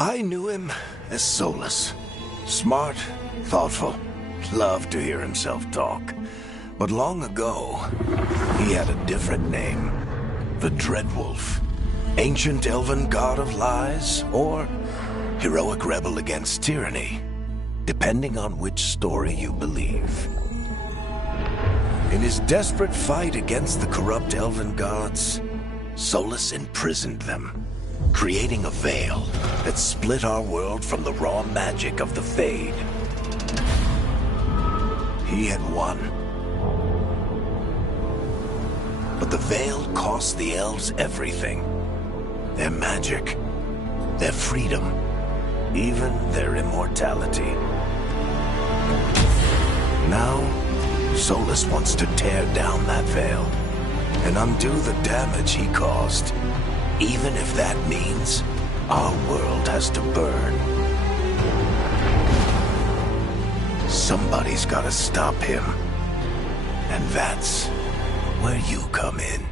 I knew him as Solus. Smart, thoughtful, loved to hear himself talk. But long ago, he had a different name. The Dreadwolf. Ancient elven god of lies, or heroic rebel against tyranny, depending on which story you believe. In his desperate fight against the corrupt elven gods, Solus imprisoned them, creating a veil that split our world from the raw magic of the Fade. He had won. But the veil cost the elves everything. Their magic, their freedom, even their immortality. Now, Solus wants to tear down that veil and undo the damage he caused, even if that means our world has to burn. Somebody's gotta stop him, and that's where you come in.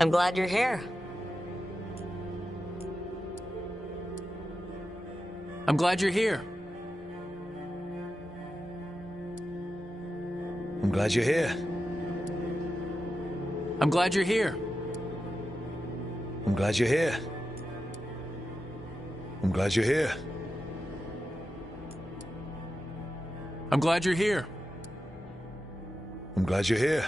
I'm glad you're here. I'm glad you're here. I'm glad you're here. I'm glad you're here. I'm glad you're here. I'm glad you're here. I'm glad you're here. I'm glad you're here.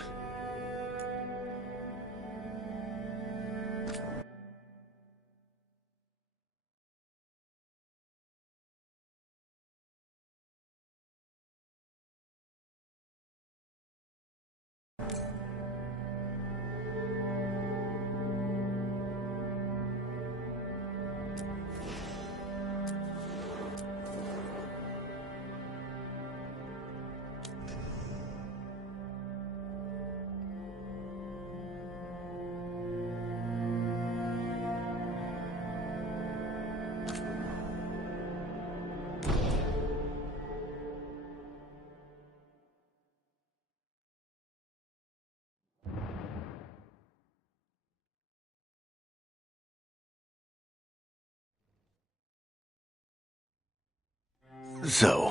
So,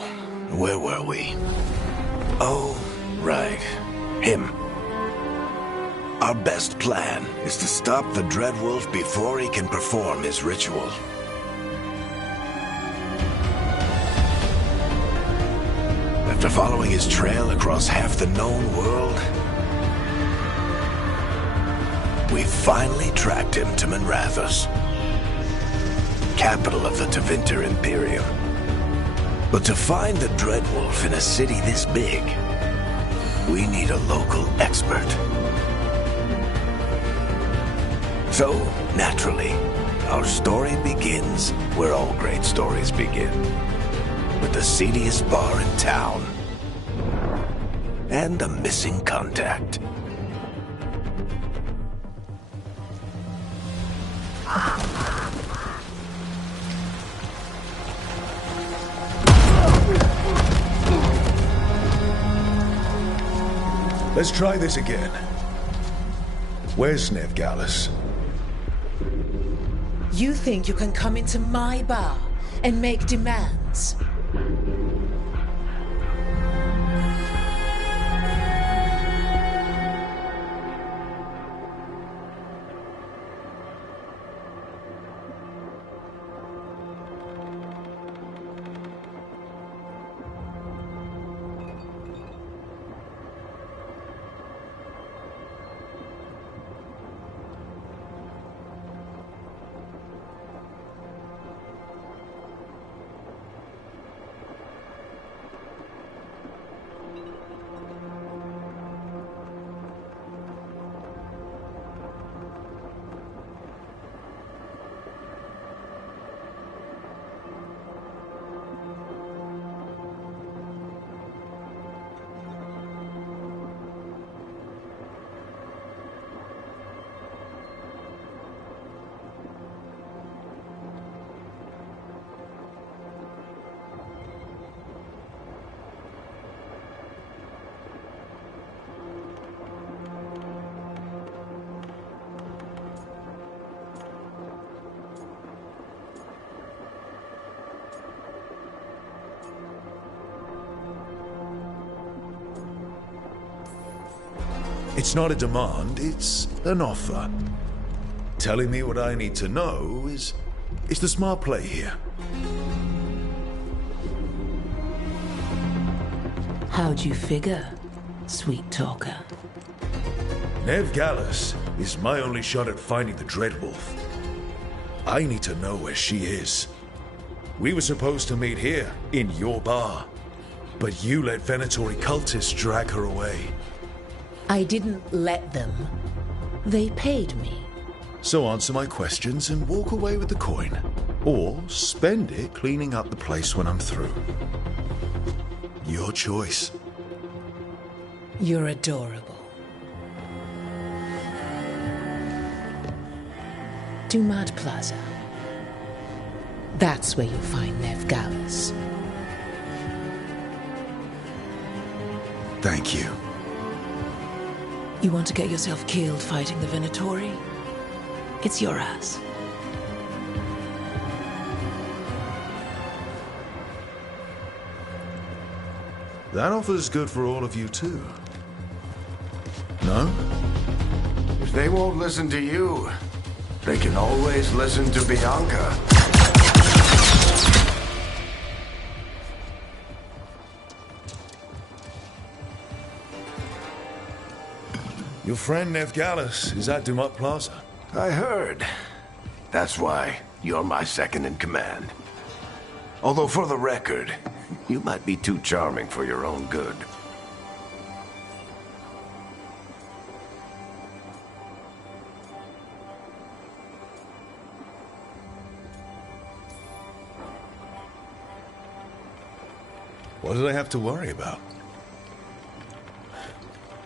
where were we? Oh, right. Him. Our best plan is to stop the Dreadwolf before he can perform his ritual. After following his trail across half the known world, we finally tracked him to Manrathus, capital of the Tevinter Imperium. But to find the Dreadwolf in a city this big, we need a local expert. So, naturally, our story begins where all great stories begin. With the seediest bar in town. And a missing contact. Let's try this again. Where's Veilguard? You think you can come into my bar and make demands? It's not a demand, it's an offer. Telling me what I need to know is the smart play here. How'd you figure, sweet talker? Veilguard is my only shot at finding the Dreadwolf. I need to know where she is. We were supposed to meet here, in your bar. But you let Venatori cultists drag her away. I didn't let them. They paid me. So answer my questions and walk away with the coin. Or spend it cleaning up the place when I'm through. Your choice. You're adorable. Dumad Plaza. That's where you'll find Veilguard. Thank you. You want to get yourself killed fighting the Venatori? It's your ass. That offer's good for all of you too. No? If they won't listen to you, they can always listen to Bianca. Your friend Veilguard is at Dumad Plaza. I heard. That's why you're my second in command. Although for the record, you might be too charming for your own good. What did I have to worry about?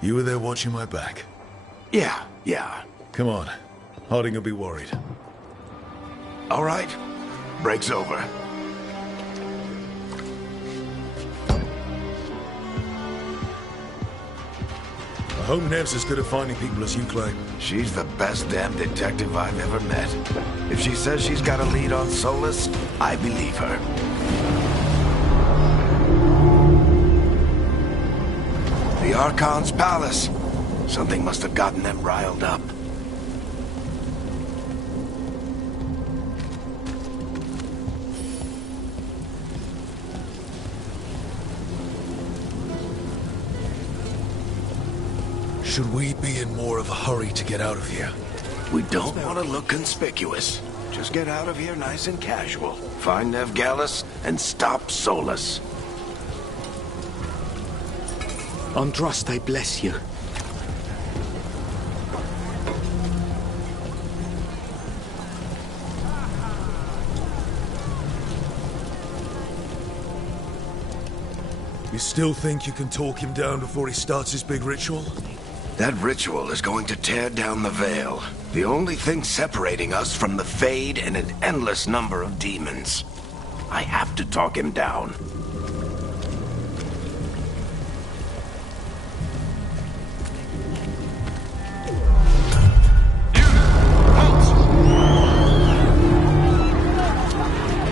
You were there watching my back. Yeah. Come on. Harding will be worried. All right. Break's over. I hope Nev's as good at finding people as you claim. She's the best damn detective I've ever met. If she says she's got a lead on Solus, I believe her. The Archon's palace. Something must have gotten them riled up. Should we be in more of a hurry to get out of here? We don't want to look conspicuous. Just get out of here nice and casual. Find Veilguard and stop Solus. Andraste, I bless you. You still think you can talk him down before he starts his big ritual? That ritual is going to tear down the Veil. The only thing separating us from the Fade and an endless number of demons. I have to talk him down.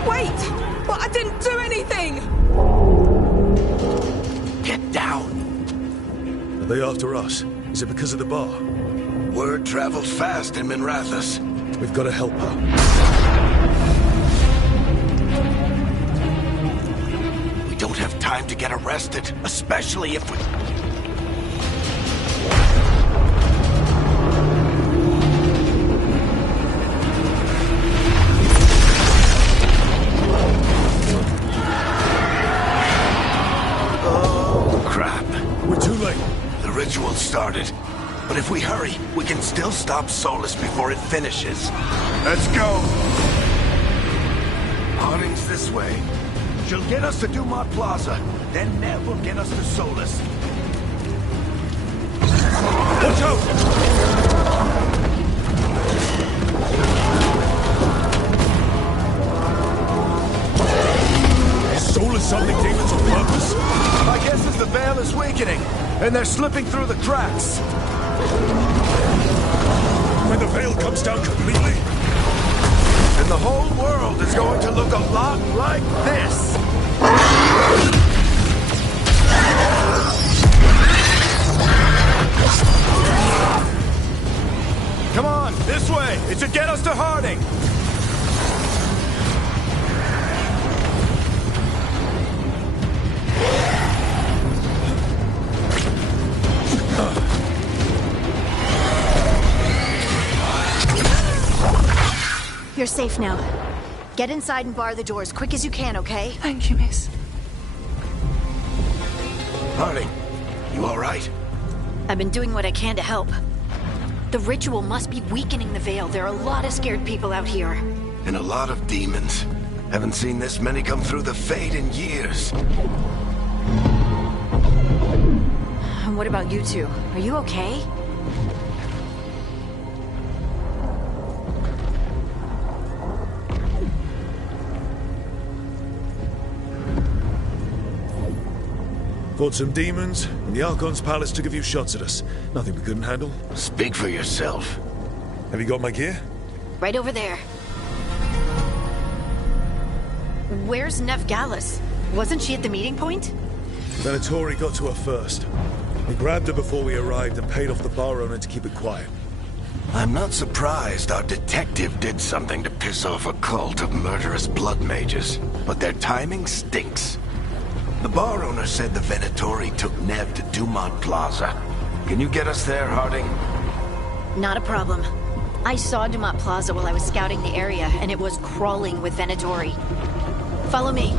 Wait! But I didn't do anything! Get down. Are they after us? Is it because of the bar? Word travels fast in Minrathous. We've got to help her. We don't have time to get arrested, especially if we... Oh, crap. We're too late. The ritual started. But if we hurry, we can still stop Solus before it finishes. Let's go! Harding's this way. She'll get us to Dumont Plaza. Then Nev will get us to Solus. Watch out! Is Solus summoning demons on purpose? My guess is the Veil is weakening, and they're slipping through the cracks. When the Veil comes down completely? And the whole world is going to look a lot like this. Come on, this way. It should get us to Harding. You're safe now. Get inside and bar the door as quick as you can, okay? Thank you, miss. Harding, you all right? I've been doing what I can to help. The ritual must be weakening the Veil. There are a lot of scared people out here. And a lot of demons. Haven't seen this many come through the Fade in years. And what about you two? Are you okay? Fought some demons, and the Archon's palace took a few shots at us. Nothing we couldn't handle. Speak for yourself. Have you got my gear? Right over there. Where's Veilguard? Wasn't she at the meeting point? Venatori got to her first. We grabbed her before we arrived and paid off the bar owner to keep it quiet. I'm not surprised our detective did something to piss off a cult of murderous blood mages, but their timing stinks. The bar owner said the Venatori took Nev to Dumont Plaza. Can you get us there, Harding? Not a problem. I saw Dumont Plaza while I was scouting the area, and it was crawling with Venatori. Follow me.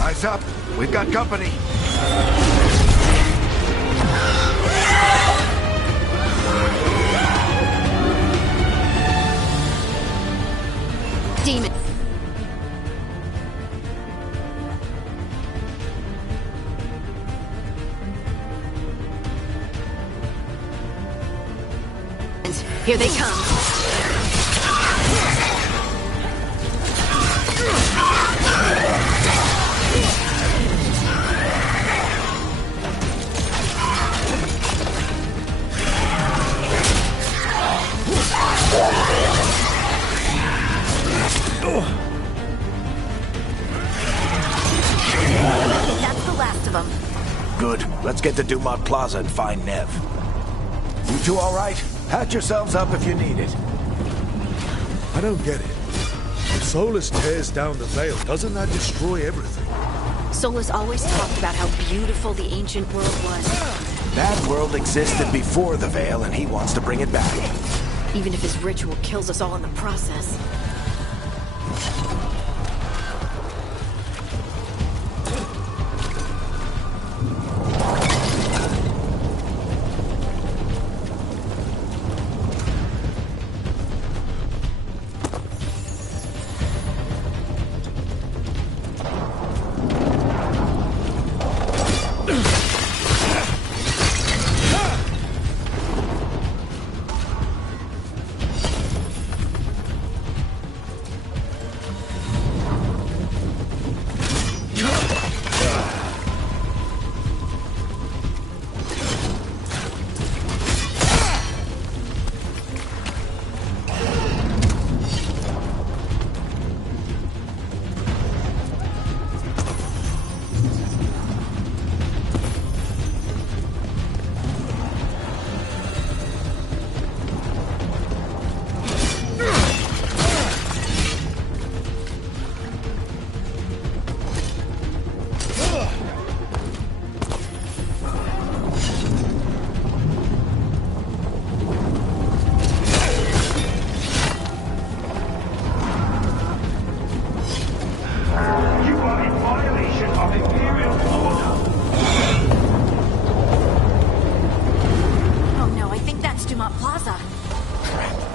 Eyes up. We've got company. Demon. Here they come. That's the last of them. Let's get to Dumont Plaza and find Nev. You two all right? Patch yourselves up if you need it. I don't get it. If Solus tears down the Veil, doesn't that destroy everything? Solus always talked about how beautiful the ancient world was. That world existed before the Veil, and he wants to bring it back. Even if his ritual kills us all in the process.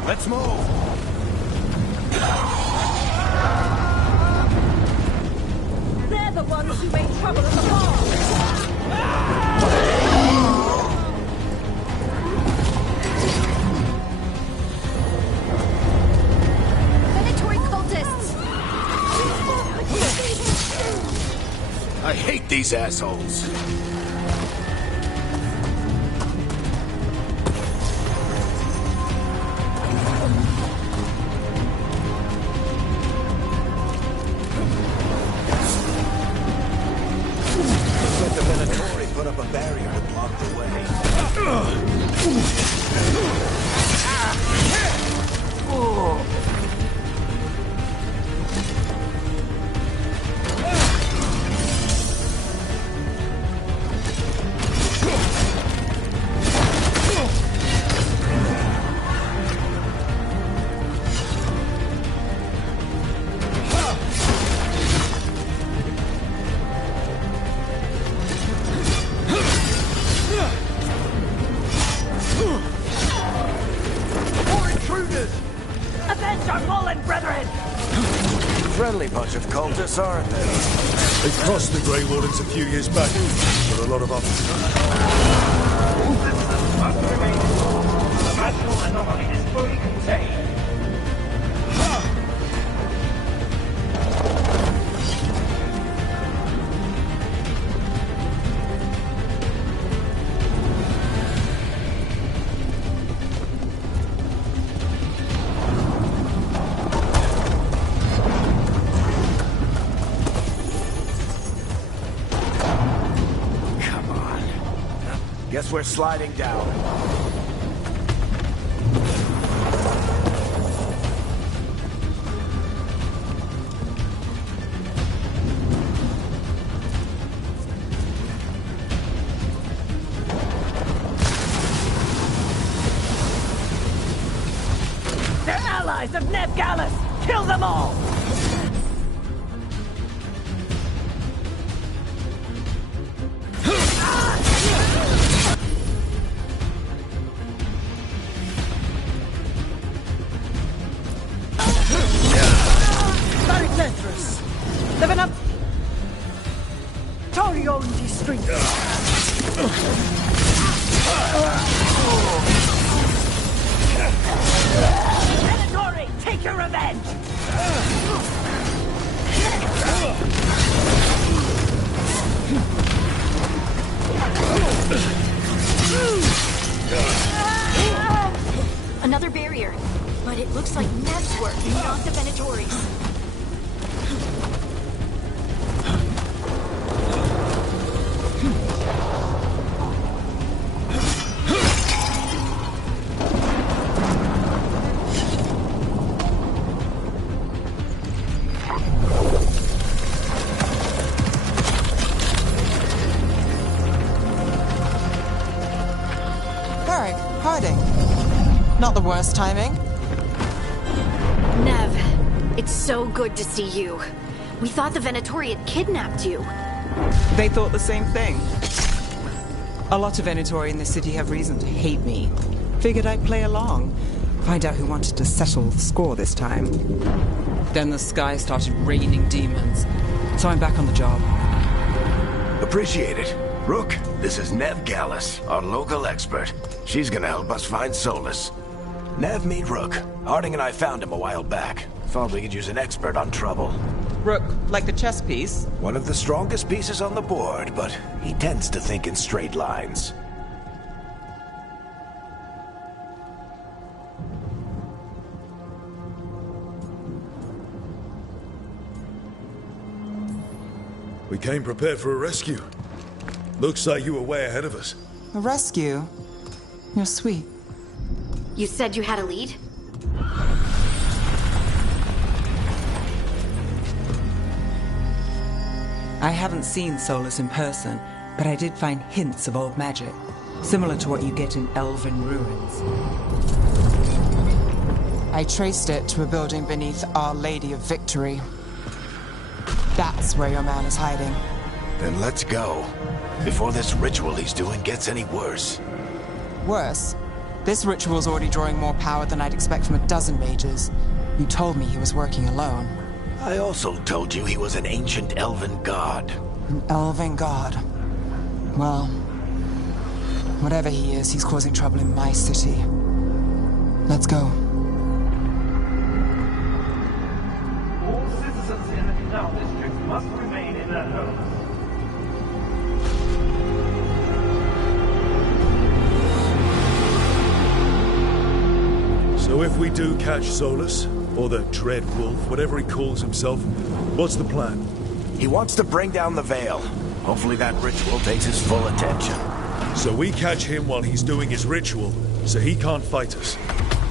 Let's move! They're the ones who made trouble at the bar! Venatory cultists! I hate these assholes. Friendly bunch of cultists, aren't they? They crossed the Grey Wardens a few years back, but a lot of others. The magical anomaly is fully contained. Guess we're sliding down. They're allies of Ned Gallus! Kill them all! Venatory, take your revenge! Another barrier, but it looks like Nev's work, not the Venatory's. Merrick, Harding. Not the worst timing. Nev, it's so good to see you. We thought the Venatori had kidnapped you. They thought the same thing. A lot of Venatori in the city have reason to hate me. Figured I'd play along. Find out who wanted to settle the score this time. Then the sky started raining demons. So I'm back on the job. Appreciate it. Rook, this is Nev Gallus, our local expert. She's gonna help us find Solus. Nev, meet Rook. Harding and I found him a while back. Thought we could use an expert on trouble. Rook, like the chess piece? One of the strongest pieces on the board, but he tends to think in straight lines. We came prepared for a rescue. Looks like you were way ahead of us. A rescue? You're sweet. You said you had a lead? I haven't seen Solus in person, but I did find hints of old magic, similar to what you get in elven ruins. I traced it to a building beneath Our Lady of Victory. That's where your man is hiding. Then let's go. Before this ritual he's doing gets any worse. Worse, this ritual's already drawing more power than I'd expect from a dozen mages. You told me he was working alone. I also told you he was an ancient elven god. An elven god. Well, whatever he is, he's causing trouble in my city. Let's go. All citizens in the canal district must remain in their homes. So if we do catch Solus, or the Dread Wolf, whatever he calls himself, what's the plan? He wants to bring down the Veil. Hopefully that ritual takes his full attention. So we catch him while he's doing his ritual, so he can't fight us.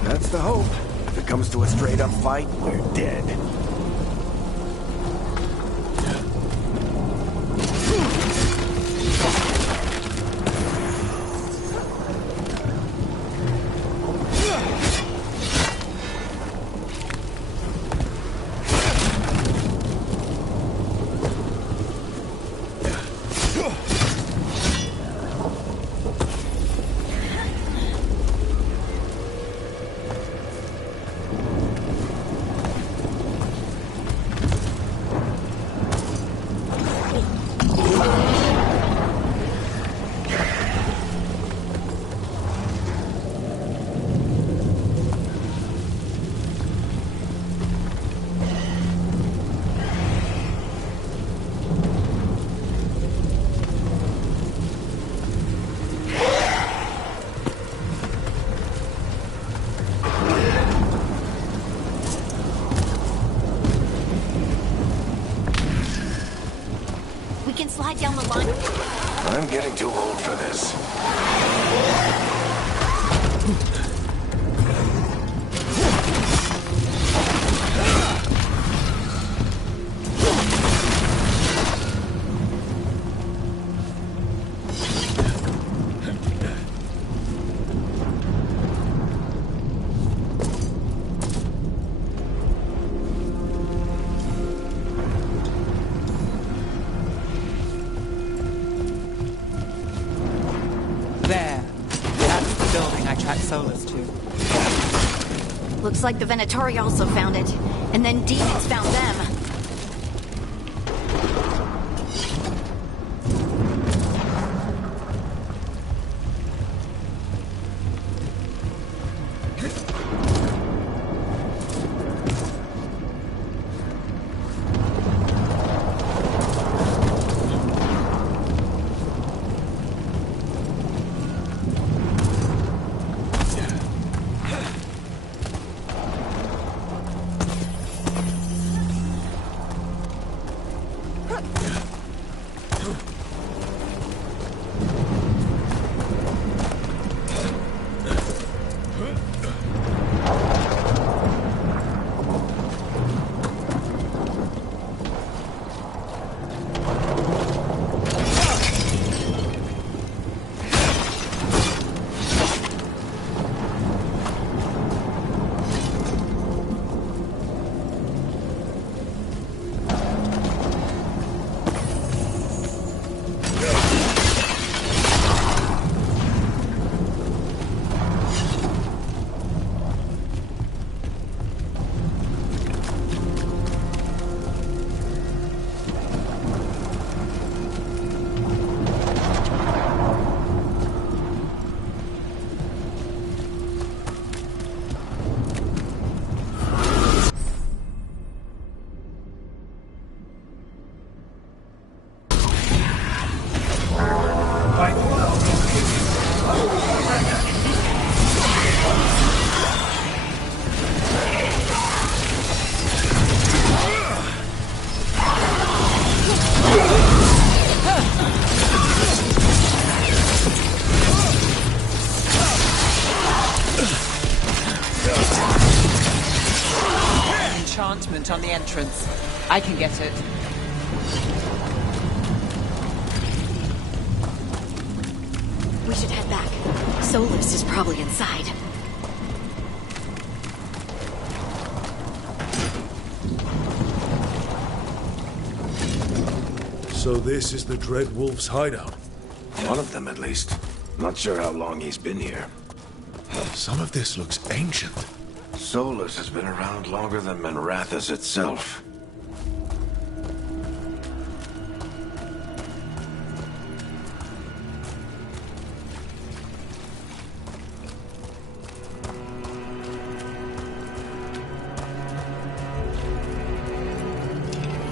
That's the hope. If it comes to a straight-up fight, we're dead. Slide down the line. I'm getting too old for this. Solus to. Looks like the Venatori also found it, and then demons found them. enchantment on the entrance. I can get it. We should head back. Solus is probably inside. So this is the Dread Wolf's hideout. One of them, at least. Not sure how long he's been here. Some of this looks ancient. Solus has been around longer than Manrathus itself.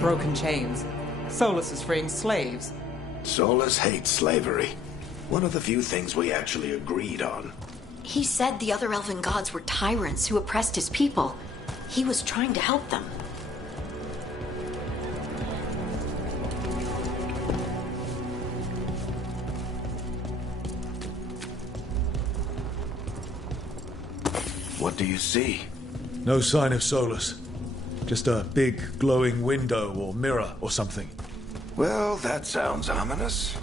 Broken chains. Solus is freeing slaves. Solus hates slavery. One of the few things we actually agreed on. He said the other elven gods were tyrants who oppressed his people. He was trying to help them. What do you see? No sign of Solus. Just a big glowing window or mirror or something. Well, that sounds ominous.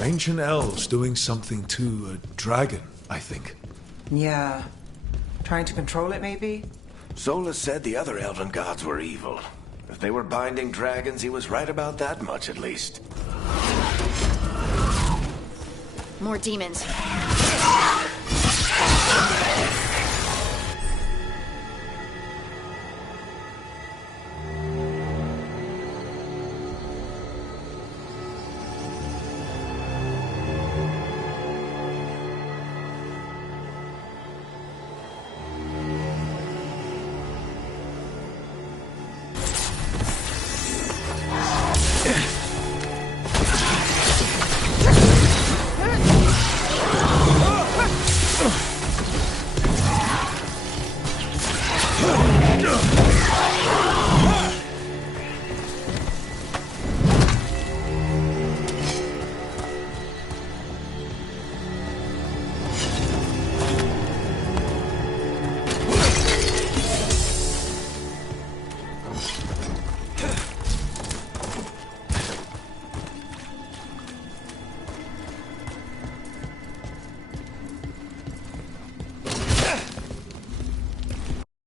Ancient elves doing something to a dragon, I think. Yeah. Trying to control it, maybe? Solus said the other elven gods were evil. If they were binding dragons, he was right about that much, at least. More demons.